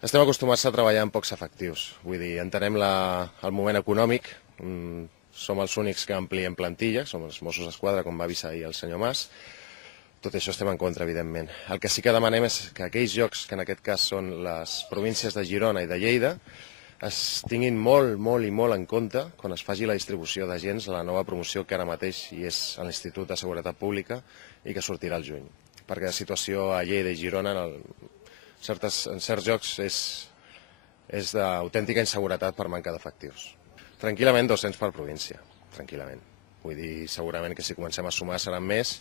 Estem acostumats a treballar amb pocs efectius, vull dir, entenem el moment econòmic, som els únics que ampliem plantilla, som els Mossos d'Esquadra, com va avisar ahir el senyor Mas. Tot això estem en contra, evidentment. El que sí que demanem és que aquells llocs, que en aquest cas són les províncies de Girona i de Lleida, es tinguin molt en compte quan es faci la distribució d'agents a la nova promoció que ara mateix hi és a l'Institut de Seguretat Pública i que sortirà al juny. Perquè la situació a Lleida i Girona en certs llocs és d'autèntica inseguretat per manca d'efectius. Tranquil·lament 200 per província, tranquil·lament. Vull dir, segurament que si comencem a sumar seran més.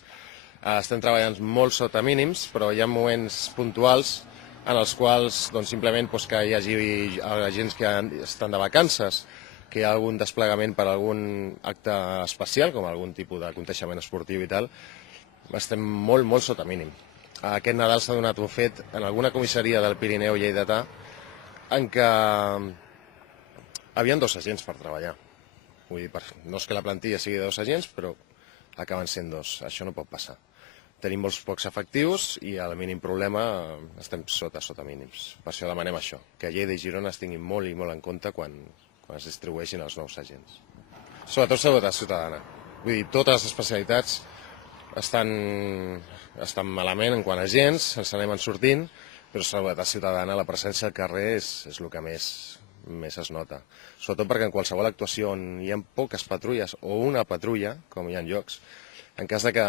Estem treballant molt sota mínims, però hi ha moments puntuals en els quals simplement que hi hagi agents que estan de vacances, que hi ha algun desplegament per algun acte especial, com algun tipus d'aconteixement esportiu i tal, estem molt sota mínim. Aquest Nadal s'ha donat un fet en alguna comissaria del Pirineu lleidatà en què havien 2 agents per treballar. Vull dir, no és que la plantilla sigui de 2 agents, però acaben sent 2. Això no pot passar. Tenim molts pocs efectius i al mínim problema estem sota mínims. Per això demanem això, que Lleida i Girona es tinguin molt en compte quan es distribueixin els nous agents. Sobretot seguretat ciutadana. Vull dir, totes les especialitats estan malament en quant a agents, ens n'anem sortint, però seguretat ciutadana, la presència al carrer és el que més es nota. Sobretot perquè en qualsevol actuació on hi ha poques patrulles o una patrulla, com hi ha llocs, en cas de que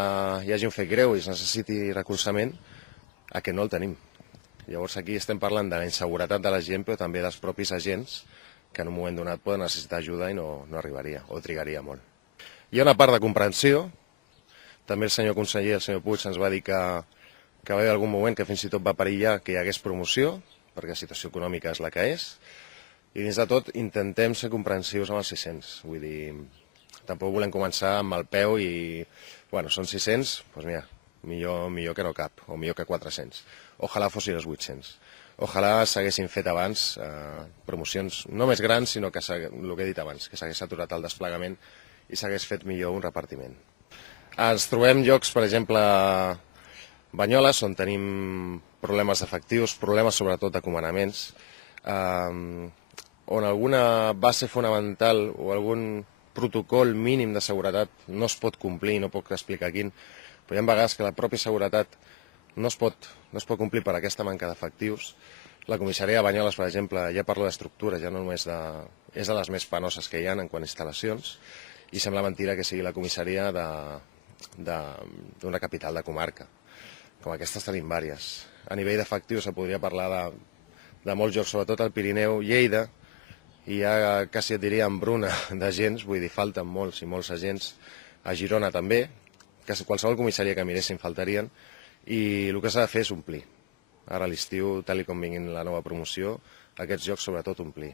hi hagi un fet greu i es necessiti recolzament, aquest no el tenim. Llavors aquí estem parlant de la inseguretat de la gent, però també dels propis agents, que en un moment donat poden necessitar ajuda i no arribaria, o trigaria molt. Hi ha una part de comprensió. També el senyor conseller, el senyor Puig, ens va dir que va haver algun moment que fins i tot va perillar que hi hagués promoció, perquè la situació econòmica és la que és, i dins de tot intentem ser comprensius amb els 600. Vull dir, tampoc volem començar amb el peu i, bueno, són 600, doncs mira, millor que no cap, o millor que 400. Ojalà fossin els 800. Ojalà s'haguessin fet abans promocions no més grans, sinó que, el que he dit abans, que s'hagués aturat el desplegament i s'hagués fet millor un repartiment. Ens trobem llocs, per exemple, Banyoles, on tenim problemes d'efectius, problemes sobretot de comandaments, on alguna base fonamental o algun protocol mínim de seguretat no es pot complir, no puc explicar quin, però hi ha vegades que la pròpia seguretat no es pot complir per aquesta manca d'efectius. La comissaria de Banyoles, per exemple, ja parlo d'estructures, ja no només és de les més penoses que hi ha en quant a instal·lacions, i sembla mentira que sigui la comissaria d'una capital de comarca. Com aquestes tenim diverses. A nivell d'efectius se podria parlar de molts llocs, sobretot al Pirineu, Lleida, i ja quasi et diria embruna d'agents, vull dir, falten molts i molts agents. A Girona també, qualsevol comissaria que miréssim faltarien, i el que s'ha de fer és omplir. Ara a l'estiu, tal com vinguin la nova promoció, aquests llocs sobretot omplir.